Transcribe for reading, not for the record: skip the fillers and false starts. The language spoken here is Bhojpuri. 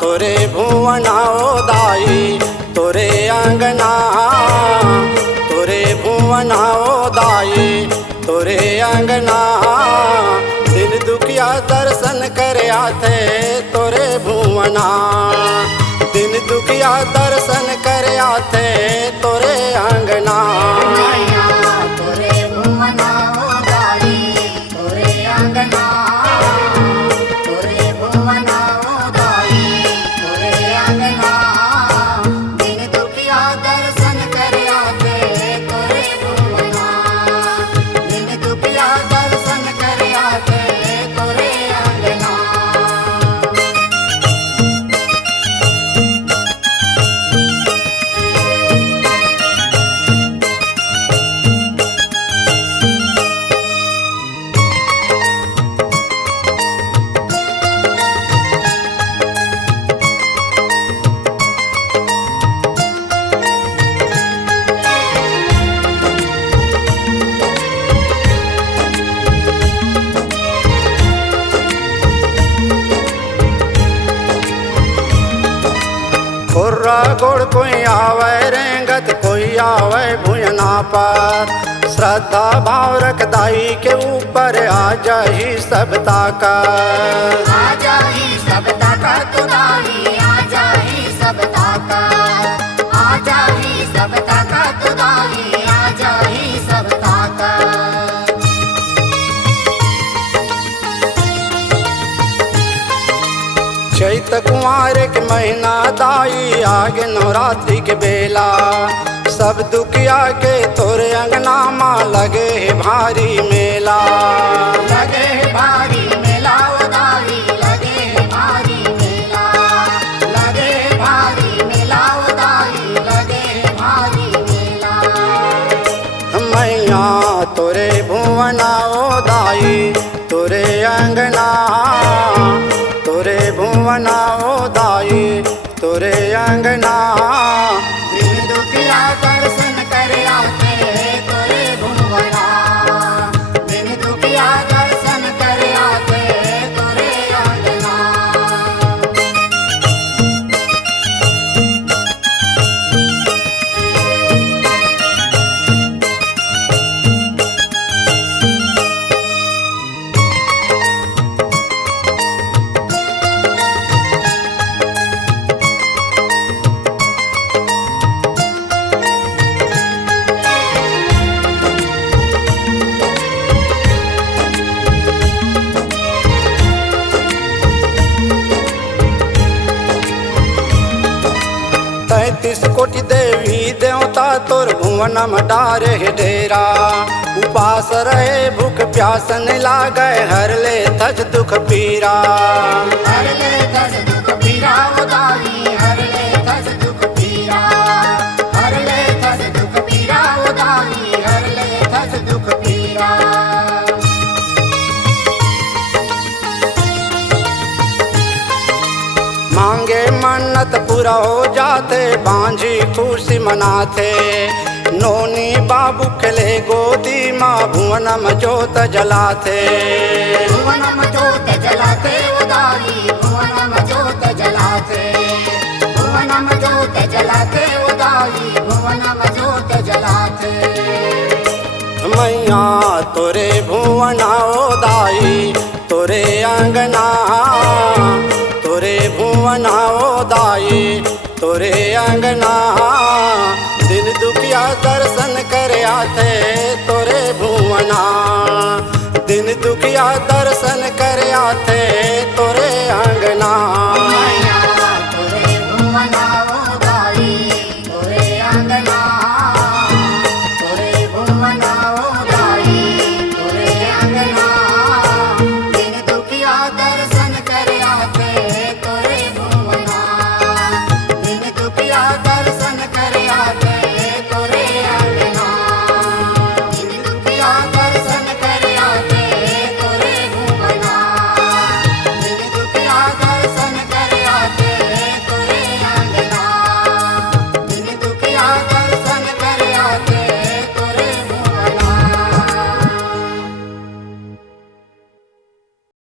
तोरे भुवना दाई तोरे अंगना, तोरे भुवना दाई तोरे अंगना। दिन दुखिया दर्शन कर आते तोरे भुवना, दिन दुखिया दर्शन कर आते तोरे अंगना। तोरे भुवना दाई तोरे अंगना, तोरे भुवना दाई तोरे अंगना। दिन दुखिया दर्शन कर आते तोरे भुवना, दिन दुखिया दर्शन कर आते तोरे अंगना। खुर्रा गोड़ कोई आवे रेंगत कोई आवे भुजना पर। श्रद्धा भाव रख दाई के ऊपर आ जाही सब ताकत, आ जाही सब ताकत दाई, आ जाही सब ताकत, आ जाही सब ताकत दाई, आ जाही सब ताकत। चैत कुंवार के महीना दाई आगे नवरात्रि के बेला। सब दुखिया के तोरे अंगना माँ लगे भारी मेला, लगे भारी मेला दाई, लगे भारी मेला, लगे भारी मेला दाई, लगे भारी मेला। मैया तोरे भुवना दाई तोरे अंगना, तोरे भुवना दाई तोरे अंगना। दिन दुखिया दर्शन कर आते तोरे भुवना, दिन दुखिया दर्शन कर आते तोरे अंगना। तैतीस कोटि देवी देवता तोर भुवन में डारे डेरा। उपास रहे भूख प्यास न लागे हर ले थज दुख पीरा, हर ले थज दुख पीरा दाई, हर ले थज दुख पीरा, हर ले थज दुख पीरा दाई, हर ले थज दुख पीरा। मांगे मन्नत पूरा हो जाते बांझी खुशी मनाते। नोनी बाबू खेले गोदी माँ भुवनम जोत जलाते, भुवनम जोत जलाते दाई, भुवनम जोत जलाते, भुवनम जोत जलाते दाई, भुवनम जोत जलाते। मैया तोरे भुवना दाई तोरे अंगना, तोरे भुवना दाई तोरे अंगना। दिन दुखिया दर्शन कर आते तोरे भुवना, दिन दुखिया दर्शन कर आते तोरे अंगना। तोरे भुवना दाई तोरे अंगना, तोरे भुवना दाई तोरे अंगना। दिन दुखिया दर्शन कर आते तोरे भुवना, दिन दुखिया